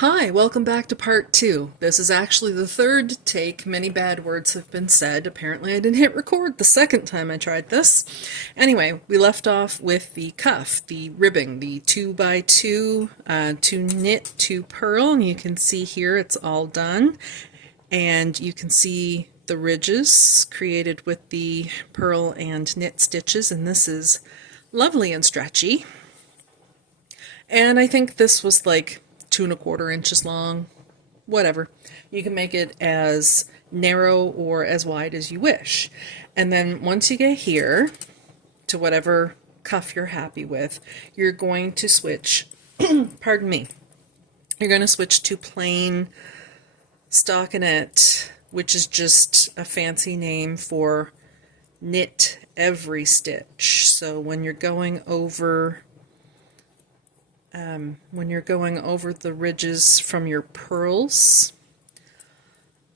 Hi, welcome back to part two. This is actually the third take. Many bad words have been said. Apparently, I didn't hit record the second time I tried this. Anyway, we left off with the cuff, the ribbing, the 2x2, 2 knit, 2 purl, and you can see here it's all done. And you can see the ridges created with the purl and knit stitches, and this is lovely and stretchy. And I think this was like 2¼ inches long, whatever. You can make it as narrow or as wide as you wish. And then once you get here to whatever cuff you're happy with, you're going to switch, pardon me, you're going to switch to plain stockinette, which is just a fancy name for knit every stitch. So when you're going over the ridges from your purls,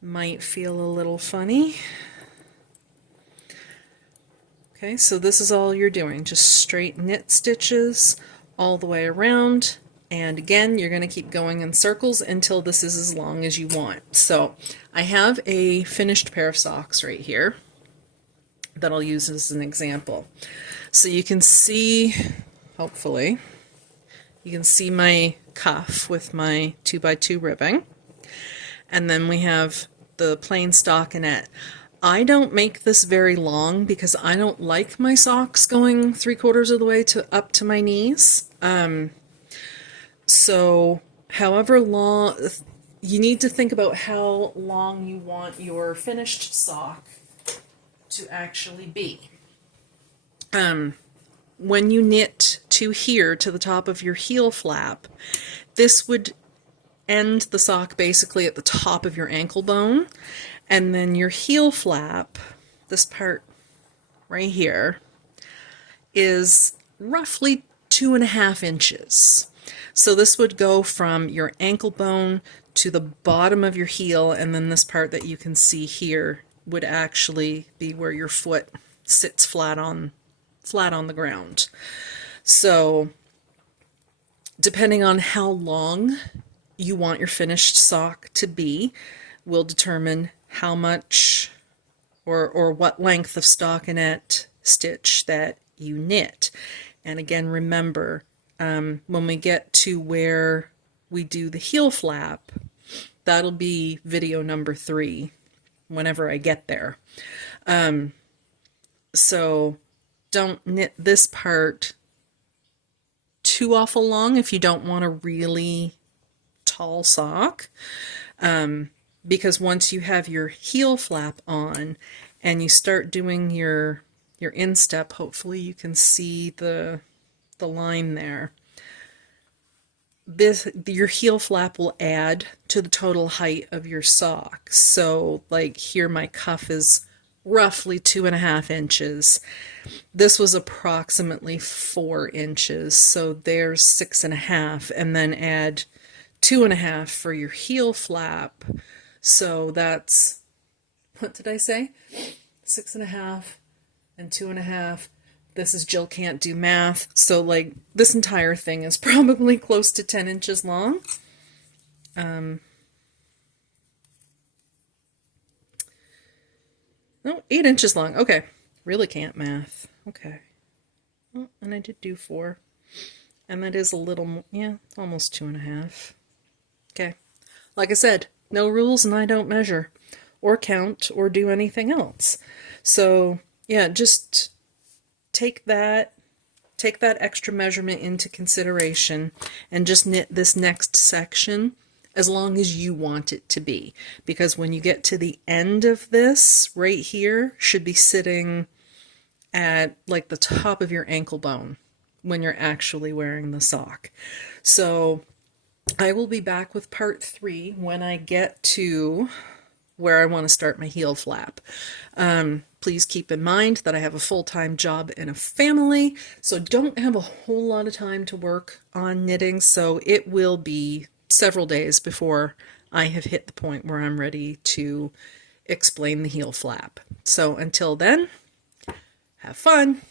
might feel a little funny. Okay, so this is all you're doing, just straight knit stitches all the way around, and again you're going to keep going in circles until this is as long as you want. So I have a finished pair of socks right here that I'll use as an example. So you can see, hopefully, you can see my cuff with my 2x2 ribbing. And then we have the plain stockinette. I don't make this very long because I don't like my socks going 3/4 of the way up to my knees. So however long, you need to think about how long you want your finished sock to actually be. When you knit to here, to the top of your heel flap, this would end the sock basically at the top of your ankle bone, and then your heel flap, this part right here, is roughly 2½ inches. So this would go from your ankle bone to the bottom of your heel, and then this part that you can see here would actually be where your foot sits flat on the ground. So depending on how long you want your finished sock to be will determine how much or what length of stockinette stitch that you knit. And again, remember, when we get to where we do the heel flap, that'll be video number 3 whenever I get there. So don't knit this part too awful long if you don't want a really tall sock, because once you have your heel flap on and you start doing your instep, hopefully you can see the line there. Your heel flap will add to the total height of your sock. So like here my cuff is roughly 2½ inches. This was approximately 4 inches, so there's 6½, and then add 2½ for your heel flap. So that's, what did I say? 6½ and 2½. This is Jill can't do math, so like this entire thing is probably close to 10 inches long. No, 8 inches long. Okay. Really can't math. Okay. Oh, and I did do 4. And that is a little, yeah, almost 2½. Okay. Like I said, no rules and I don't measure or count or do anything else. So, yeah, just take that extra measurement into consideration and just knit this next section as long as you want it to be, because when you get to the end of this right here should be sitting at like the top of your ankle bone when you're actually wearing the sock. So I will be back with part 3 when I get to where I want to start my heel flap. Please keep in mind that I have a full-time job and a family, so don't have a whole lot of time to work on knitting, so it will be several days before I have hit the point where I'm ready to explain the heel flap. So until then, have fun!